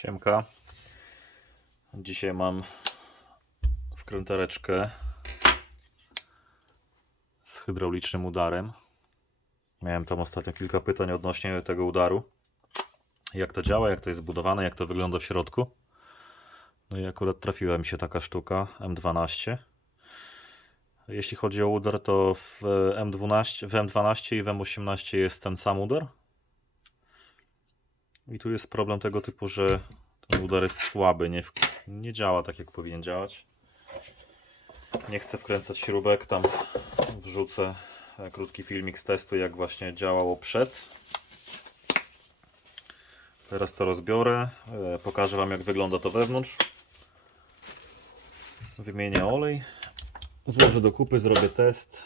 Siemka. Dzisiaj mam wkrętareczkę z hydraulicznym udarem. Miałem tam ostatnio kilka pytań odnośnie tego udaru. Jak to działa, jak to jest zbudowane, jak to wygląda w środku. No i akurat trafiła mi się taka sztuka M12. Jeśli chodzi o udar, to w M12, w M12 i w M18 jest ten sam udar. I tu jest problem tego typu, że ten udar jest słaby, nie, nie działa tak jak powinien działać. Nie chcę wkręcać śrubek, tam wrzucę e, krótki filmik z testu jak właśnie działało przed. Teraz to rozbiorę, e, pokażę Wam jak wygląda to wewnątrz. Wymienię olej, złożę do kupy, zrobię test.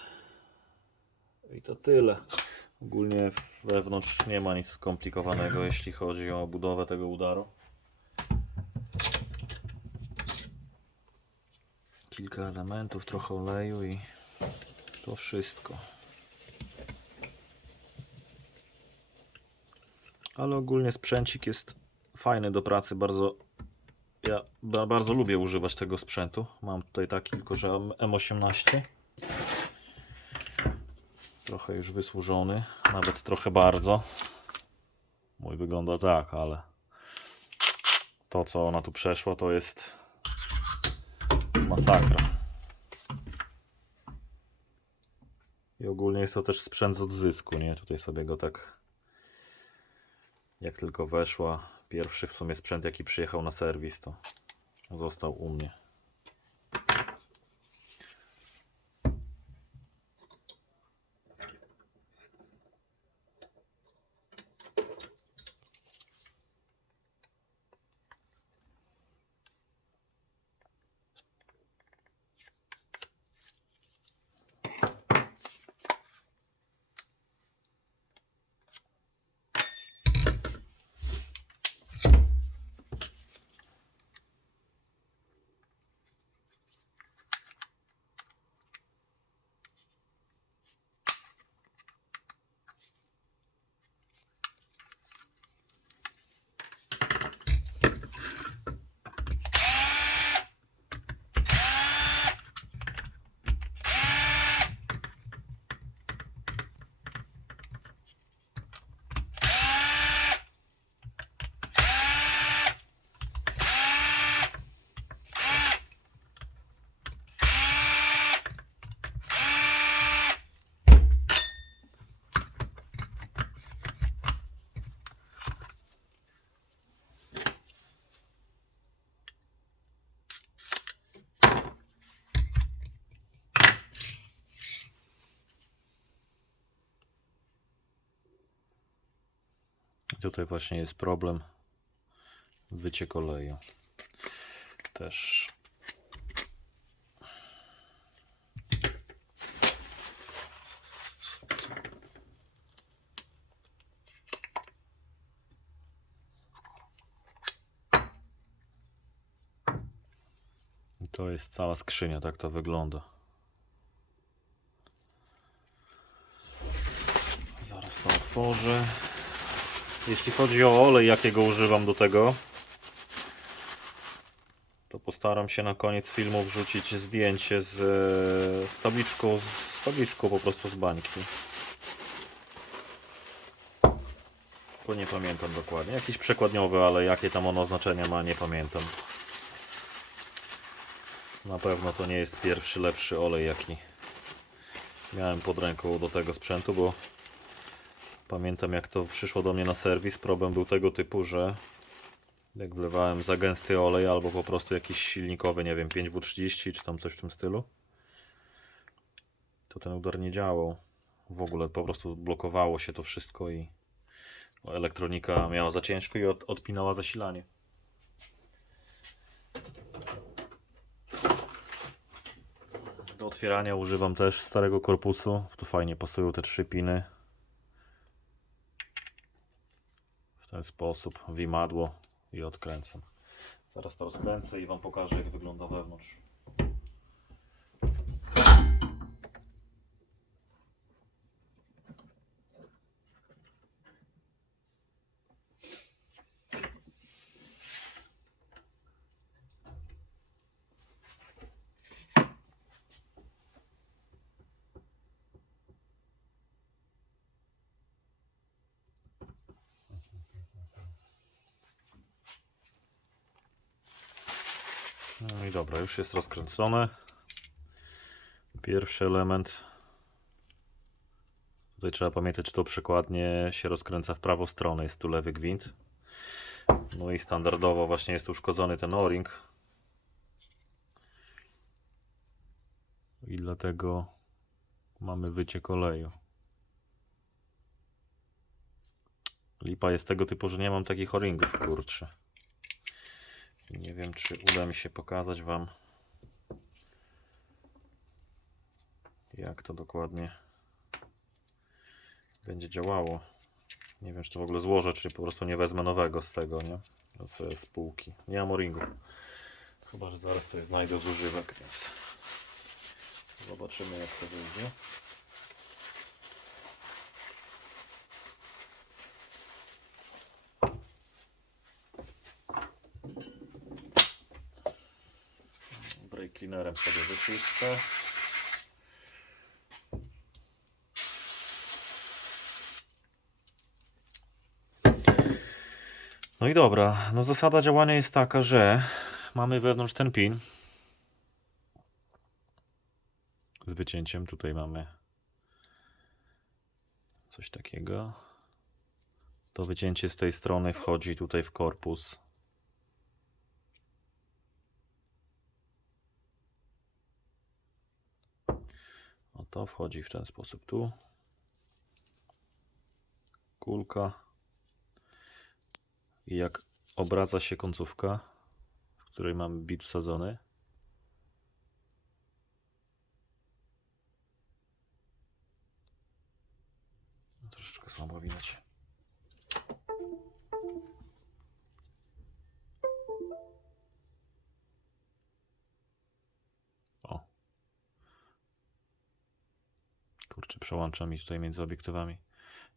I to tyle. Ogólnie wewnątrz nie ma nic skomplikowanego, jeśli chodzi o budowę tego udaru. Kilka elementów, trochę oleju i to wszystko. Ale ogólnie sprzęcik jest fajny do pracy, bardzo ja ba- bardzo lubię używać tego sprzętu. Mam tutaj taki, tylko że M18 trochę już wysłużony, nawet trochę bardzo. Mój wygląda tak, ale to co ona tu przeszła to jest masakra. I ogólnie jest to też sprzęt z odzysku, nie? Tutaj sobie go tak jak tylko weszła, pierwszy w sumie sprzęt jaki przyjechał na serwis to został u mnie. Tutaj właśnie jest problem. Wyciek oleju. Też. To jest cała skrzynia, tak to wygląda. Zaraz to otworzę. Jeśli chodzi o olej, jakiego używam do tego, to postaram się na koniec filmu wrzucić zdjęcie z, e, z tabliczką, z tabliczką po prostu z bańki. Bo nie pamiętam dokładnie. Jakiś przekładniowy, ale jakie tam ono oznaczenia ma, nie pamiętam. Na pewno to nie jest pierwszy, lepszy olej, jaki miałem pod ręką do tego sprzętu, bo Pamiętam jak to przyszło do mnie na serwis. Problem był tego typu, że jak wlewałem za gęsty olej albo po prostu jakiś silnikowy, nie wiem, 5W30 czy tam coś w tym stylu, to ten udar nie działał. W ogóle po prostu blokowało się to wszystko i elektronika miała za ciężko i od, odpinała zasilanie. Do otwierania używam też starego korpusu. Tu fajnie pasują te trzy piny. w ten sposób wimadło i odkręcam. Zaraz to rozkręcę i Wam pokażę jak wygląda wewnątrz. No i dobra, już jest rozkręcone. Pierwszy element. Tutaj trzeba pamiętać, czy to przekładnie się rozkręca w prawą stronę. Jest tu lewy gwint. No i standardowo właśnie jest uszkodzony ten o-ring. I dlatego mamy wyciek oleju. Lipa jest tego typu, że nie mam takich o-ringów, kurczę. Nie wiem, czy uda mi się pokazać Wam, jak to dokładnie będzie działało. Nie wiem, czy to w ogóle złożę, czy po prostu nie wezmę nowego z tego, nie? Z spółki. Nie mam o-ringu. Chyba, że zaraz coś znajdę z używek, więc zobaczymy, jak to wyjdzie. Cleanerem sobie wyczyszczę. No i dobra, no zasada działania jest taka, że mamy wewnątrz ten pin z wycięciem. Tutaj mamy coś takiego. To wycięcie z tej strony wchodzi tutaj w korpus. O to wchodzi w ten sposób tu. Kulka. I jak obraca się końcówka, w której mamy bit wsadzony, troszeczkę słabo widać. Kurczę, przełącza mi tutaj między obiektywami.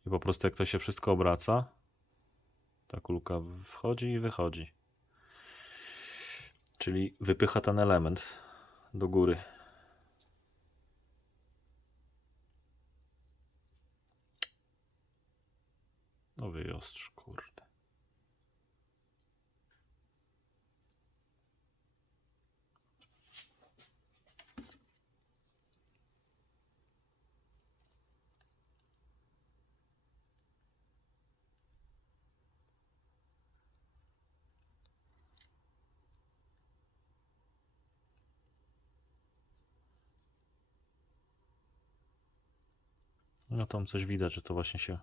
I po prostu jak to się wszystko obraca, ta kulka wchodzi i wychodzi. Czyli wypycha ten element do góry. No wyostrz, kurde. No tam coś widać, że to właśnie się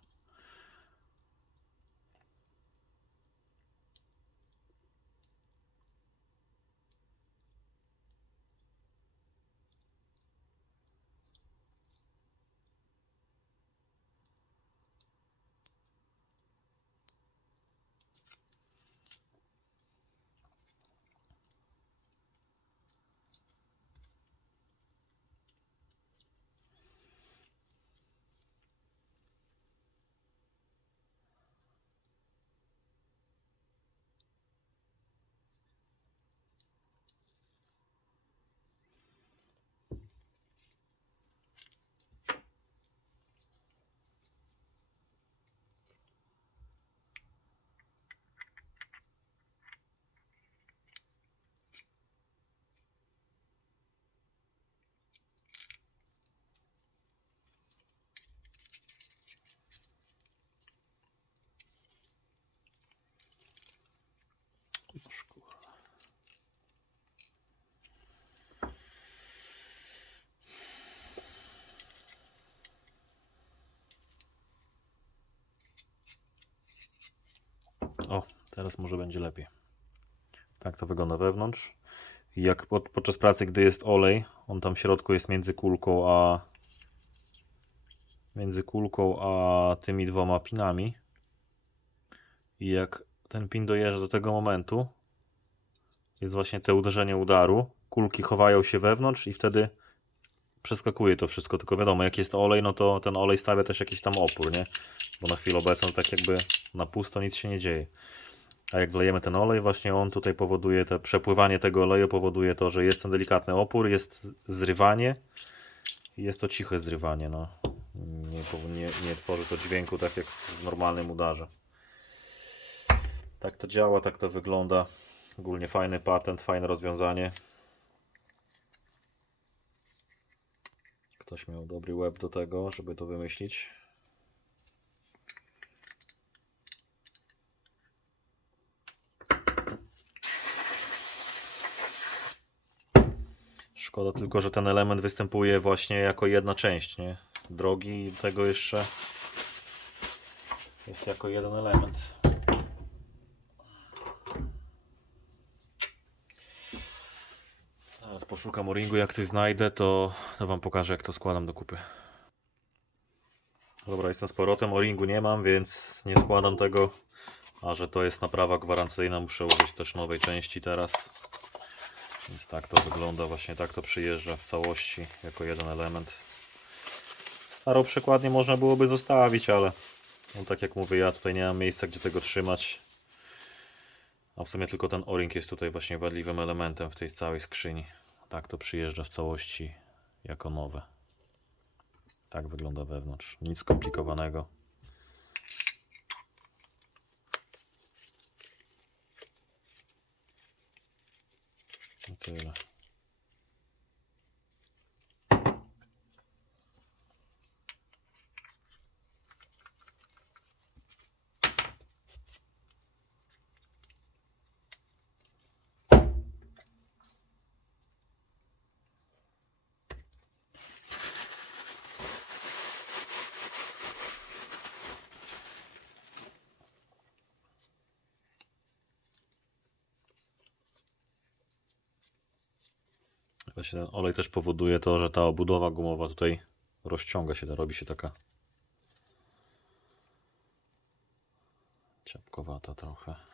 O, teraz może będzie lepiej. Tak to wygląda wewnątrz. Jak pod, podczas pracy, gdy jest olej, on tam w środku jest między kulką a między kulką a tymi dwoma pinami. I jak ten pin dojeżdża do tego momentu, jest właśnie te uderzenie udaru. Kulki chowają się wewnątrz i wtedy przeskakuje to wszystko. Tylko wiadomo, jak jest olej, no to ten olej stawia też jakiś tam opór, nie? Bo na chwilę obecną tak jakby na pusto nic się nie dzieje. A jak wlejemy ten olej, właśnie on tutaj powoduje, to przepływanie tego oleju powoduje to, że jest ten delikatny opór, jest zrywanie jest to ciche zrywanie, no. Nie, nie, nie tworzy to dźwięku tak jak w normalnym udarze. Tak to działa, tak to wygląda. Ogólnie fajny patent, fajne rozwiązanie. Ktoś miał dobry web do tego, żeby to wymyślić. Szkoda tylko, że ten element występuje właśnie jako jedna część, nie? Drogi tego jeszcze jest jako jeden element. Teraz poszukam o-ringu, jak coś znajdę, to, to wam pokażę, jak to składam do kupy. Dobra, jestem z powrotem, o-ringu nie mam, więc nie składam tego. A że to jest naprawa gwarancyjna, muszę użyć też nowej części teraz. Więc tak to wygląda, właśnie tak to przyjeżdża w całości, jako jeden element. Starą przekładnię można byłoby zostawić, ale no tak jak mówię, ja tutaj nie mam miejsca, gdzie tego trzymać. A w sumie tylko ten o-ring jest tutaj właśnie wadliwym elementem w tej całej skrzyni. Tak to przyjeżdża w całości jako nowe. Tak wygląda wewnątrz. Nic skomplikowanego. I tyle. Właśnie ten olej też powoduje to, że ta obudowa gumowa tutaj rozciąga się, robi się taka ciapkowata trochę.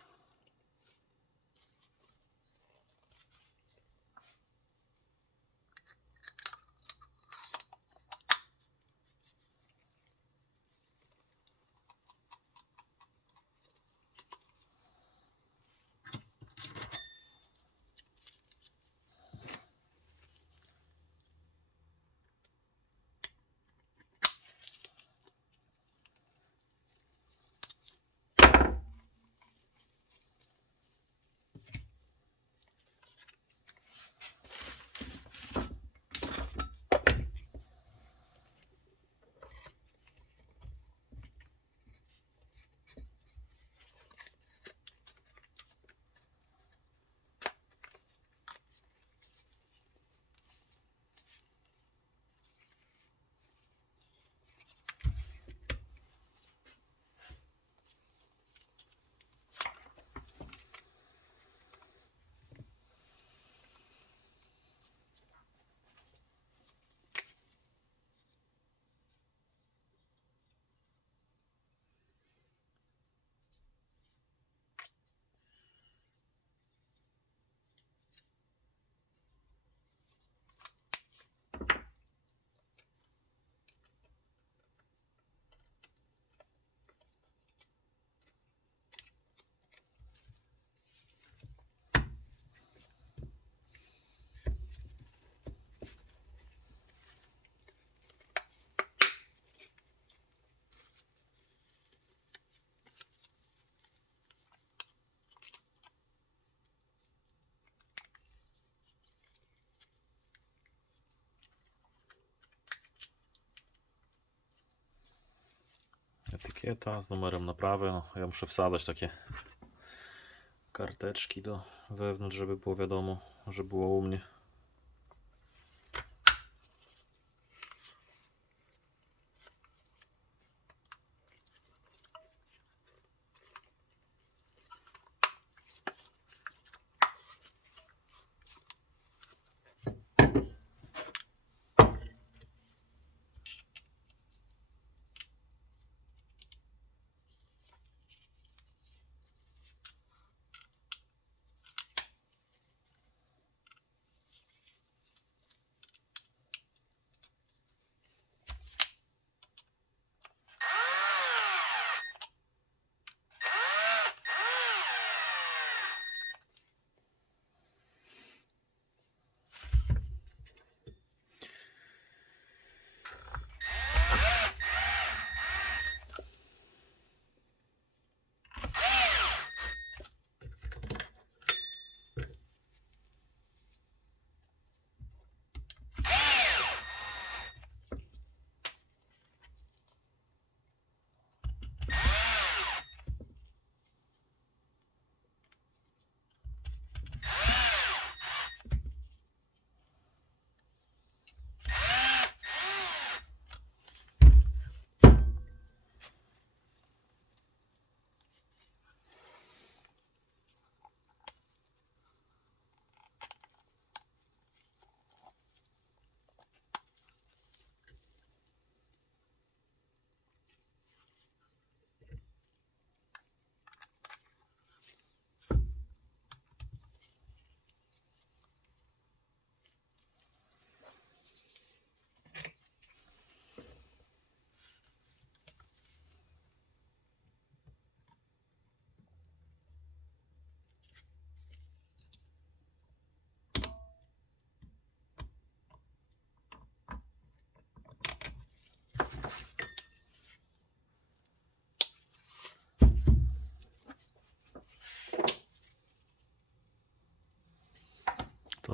Etykieta z numerem naprawy. No, ja muszę wsadzać takie karteczki do wewnątrz, żeby było wiadomo, że było u mnie.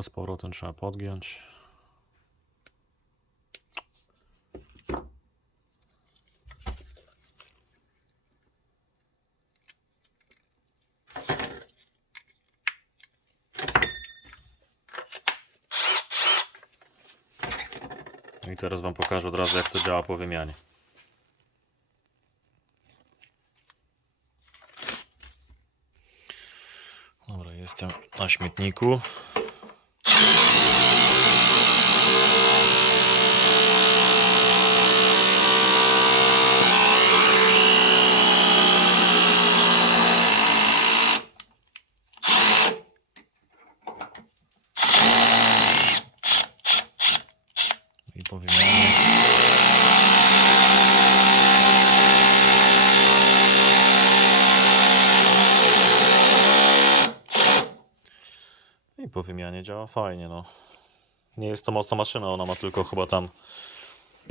Z powrotem trzeba podgiąć. No i teraz Wam pokażę od razu, jak to działa po wymianie. Dobra, jestem na śmietniku. I po wymianie. I po wymianie działa fajnie, no. Nie jest to mocna maszyna, ona ma tylko chyba tam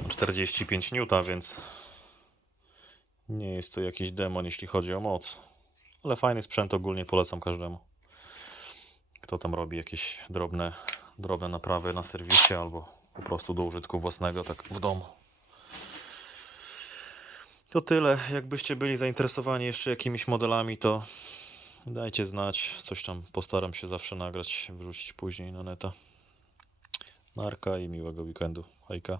45 N, więc nie jest to jakiś demon, jeśli chodzi o moc. Ale fajny sprzęt ogólnie polecam każdemu. Kto tam robi jakieś drobne, drobne naprawy na serwisie albo po prostu do użytku własnego, tak w domu. To tyle. Jakbyście byli zainteresowani jeszcze jakimiś modelami, to dajcie znać. Coś tam postaram się zawsze nagrać, wrzucić później na neta. Narka i miłego weekendu. Hejka.